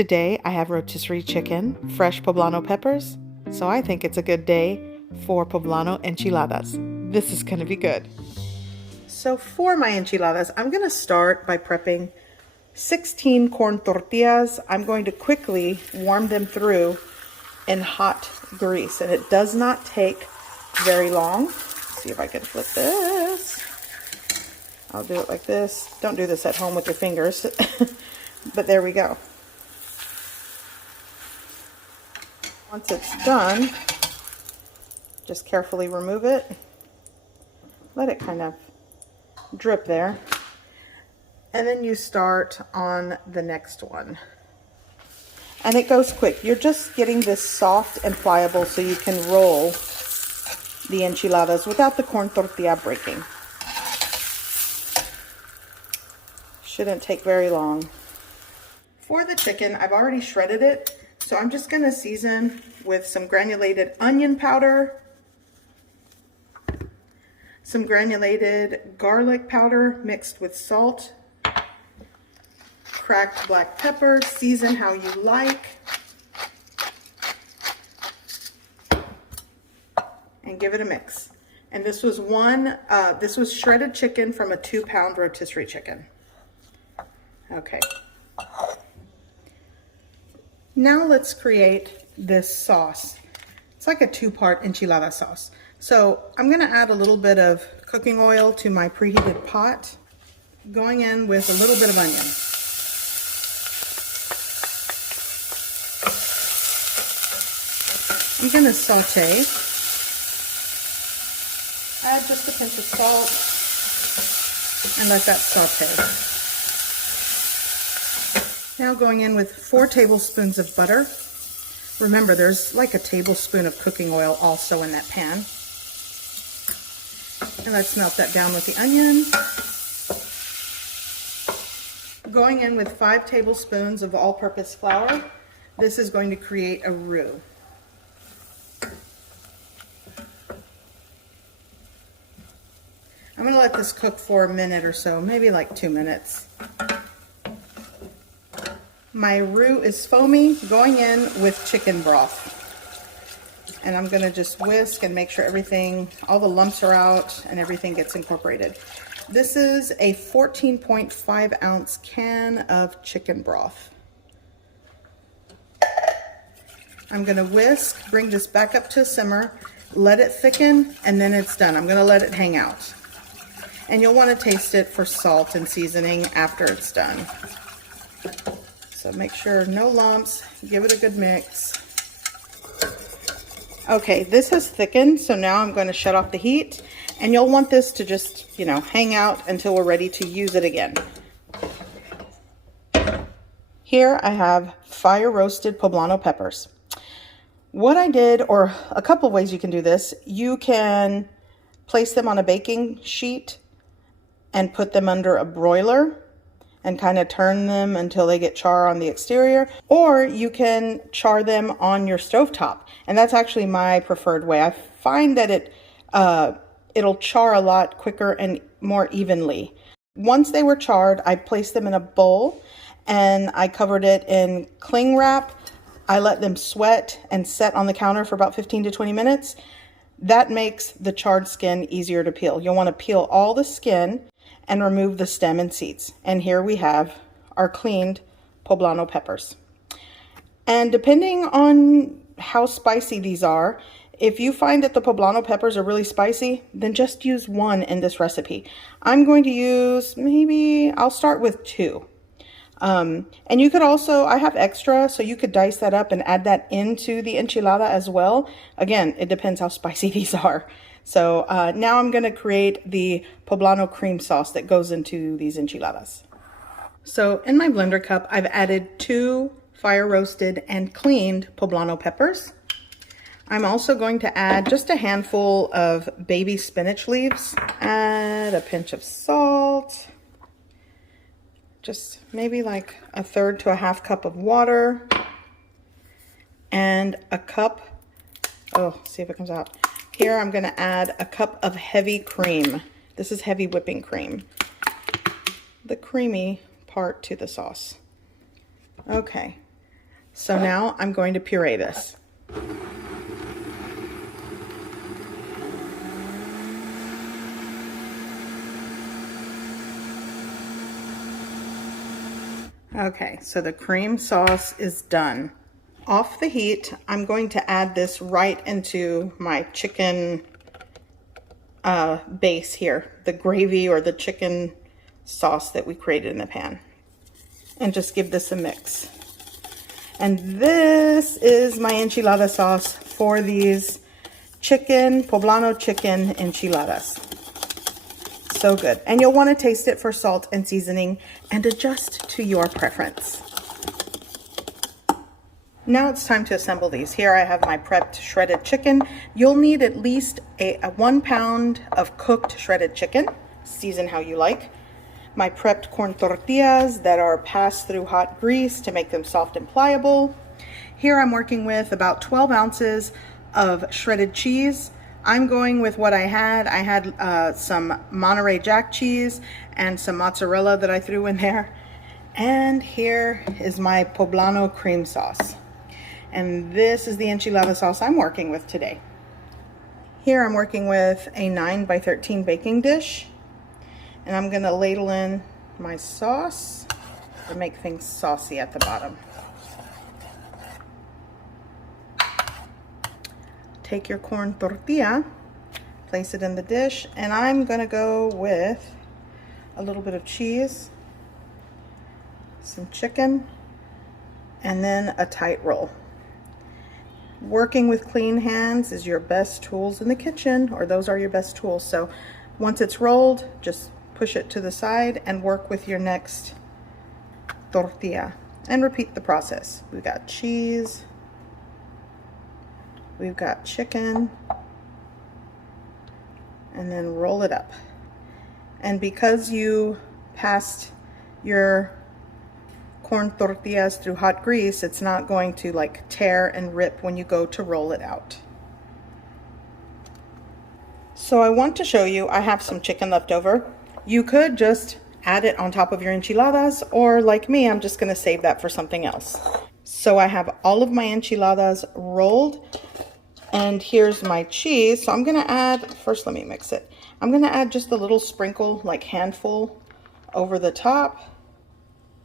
Today I have rotisserie chicken, fresh poblano peppers, so I think it's a good day for poblano enchiladas. This is going to be good. So for my enchiladas, I'm going to start by prepping 16 corn tortillas. I'm going to quickly warm them through in hot grease, and it does not take very long. Let's see if I can flip this. I'll do it like this. Don't do this at home with your fingers, but there we go. Once it's done, just carefully remove it. Let it kind of drip there. And then you start on the next one. And it goes quick. You're just getting this soft and pliable so you can roll the enchiladas without the corn tortilla breaking. Shouldn't take very long. For the chicken, I've already shredded it, so I'm just going to season with some granulated onion powder, some granulated garlic powder mixed with salt, cracked black pepper, season how you like, and give it a mix. And this was this was shredded chicken from a 2-pound rotisserie chicken. Okay. Now let's create this sauce. It's like a 2-part enchilada sauce. So I'm going to add a little bit of cooking oil to my preheated pot, going in with a little bit of onion. I'm going to saute. Add just a pinch of salt and let that saute. Now going in with 4 tablespoons of butter. Remember, there's like a tablespoon of cooking oil also in that pan. And let's melt that down with the onion. Going in with 5 tablespoons of all-purpose flour. This is going to create a roux. I'm going to let this cook for a minute or so, maybe like 2 minutes. My roux is foamy, going in with chicken broth. And I'm going to just whisk and make sure everything, all the lumps are out and everything gets incorporated. This is a 14.5 ounce can of chicken broth. I'm going to whisk, bring this back up to a simmer, let it thicken, and then it's done. I'm going to let it hang out. And you'll want to taste it for salt and seasoning after it's done. So make sure no lumps, give it a good mix. Okay, this has thickened, so now I'm going to shut off the heat, and you'll want this to just, hang out until we're ready to use it again. Here I have fire roasted poblano peppers. What I did, or a couple of ways you can do this, you can place them on a baking sheet and put them under a broiler and kind of turn them until they get char on the exterior, or you can char them on your stovetop, and that's actually my preferred way. I find that it'll char a lot quicker and more evenly. Once they were charred, I placed them in a bowl and I covered it in cling wrap. I let them sweat and set on the counter for about 15 to 20 minutes. That makes the charred skin easier to peel. You'll want to peel all the skin and remove the stem and seeds. And here we have our cleaned poblano peppers. And depending on how spicy these are, if you find that the poblano peppers are really spicy, then just use 1 in this recipe. I'm going to use I'll start with 2. And you could also, I have extra, so you could dice that up and add that into the enchilada as well. Again, it depends how spicy these are. So now I'm going to create the poblano cream sauce that goes into these enchiladas. So in my blender cup, I've added 2 fire roasted and cleaned poblano peppers. I'm also going to add just a handful of baby spinach leaves. Add a pinch of salt. Just maybe like 1/3 to 1/2 cup of water. And a cup, see if it comes out. Here I'm going to add a cup of heavy cream. This is heavy whipping cream. The creamy part to the sauce. Okay, So now I'm going to puree this. Okay, so the cream sauce is done. Off the heat, I'm going to add this right into my chicken base here, the gravy or the chicken sauce that we created in the pan. And just give this a mix. And this is my enchilada sauce for these Poblano chicken enchiladas. So good. And you'll want to taste it for salt and seasoning and adjust to your preference. Now it's time to assemble these. Here I have my prepped shredded chicken. You'll need at least a 1 pound of cooked shredded chicken. Season how you like. My prepped corn tortillas that are passed through hot grease to make them soft and pliable. Here I'm working with about 12 ounces of shredded cheese. I'm going with what I had. I had some Monterey Jack cheese and some mozzarella that I threw in there. And here is my Poblano cream sauce. And this is the enchilada sauce I'm working with today. Here I'm working with a 9 by 13 baking dish. And I'm going to ladle in my sauce to make things saucy at the bottom. Take your corn tortilla, place it in the dish, and I'm going to go with a little bit of cheese, some chicken, and then a tight roll. Working with clean hands is your best tools in the kitchen, or those are your best tools. So once it's rolled, just push it to the side and work with your next tortilla and repeat the process. We've got cheese, we've got chicken, and then roll it up. And because you passed your corn tortillas through hot grease, it's not going to like tear and rip when you go to roll it out. So I want to show you, I have some chicken left over. You could just add it on top of your enchiladas, or like me, I'm just going to save that for something else. So I have all of my enchiladas rolled, and here's my cheese. So I'm going to add, first let me mix it. I'm going to add just a little sprinkle, like handful, over the top.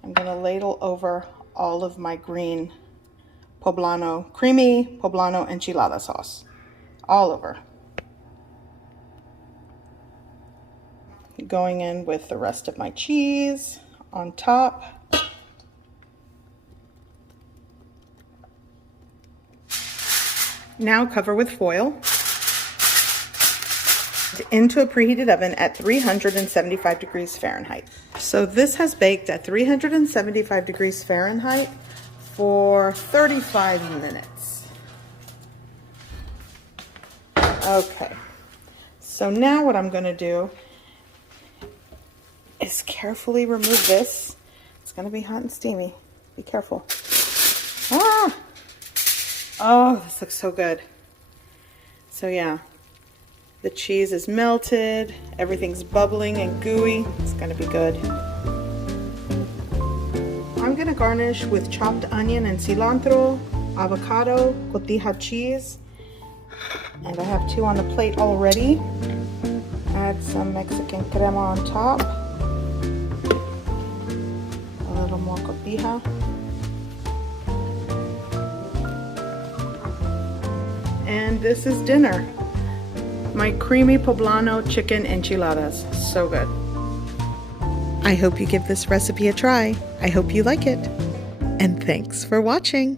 I'm going to ladle over all of my green Poblano, creamy Poblano enchilada sauce, all over. Going in with the rest of my cheese on top. Now cover with foil. Into a preheated oven at 375 degrees Fahrenheit. So this has baked at 375 degrees Fahrenheit for 35 minutes. Okay, so now what I'm going to do is carefully remove this. It's going to be hot and steamy. Be careful. Ah! Oh, this looks so good. So yeah. The cheese is melted, everything's bubbling and gooey. It's gonna be good. I'm gonna garnish with chopped onion and cilantro, avocado, cotija cheese, and I have 2 on the plate already. Add some Mexican crema on top, a little more cotija. And this is dinner. My creamy Poblano chicken enchiladas. So good. I hope you give this recipe a try. I hope you like it. And thanks for watching.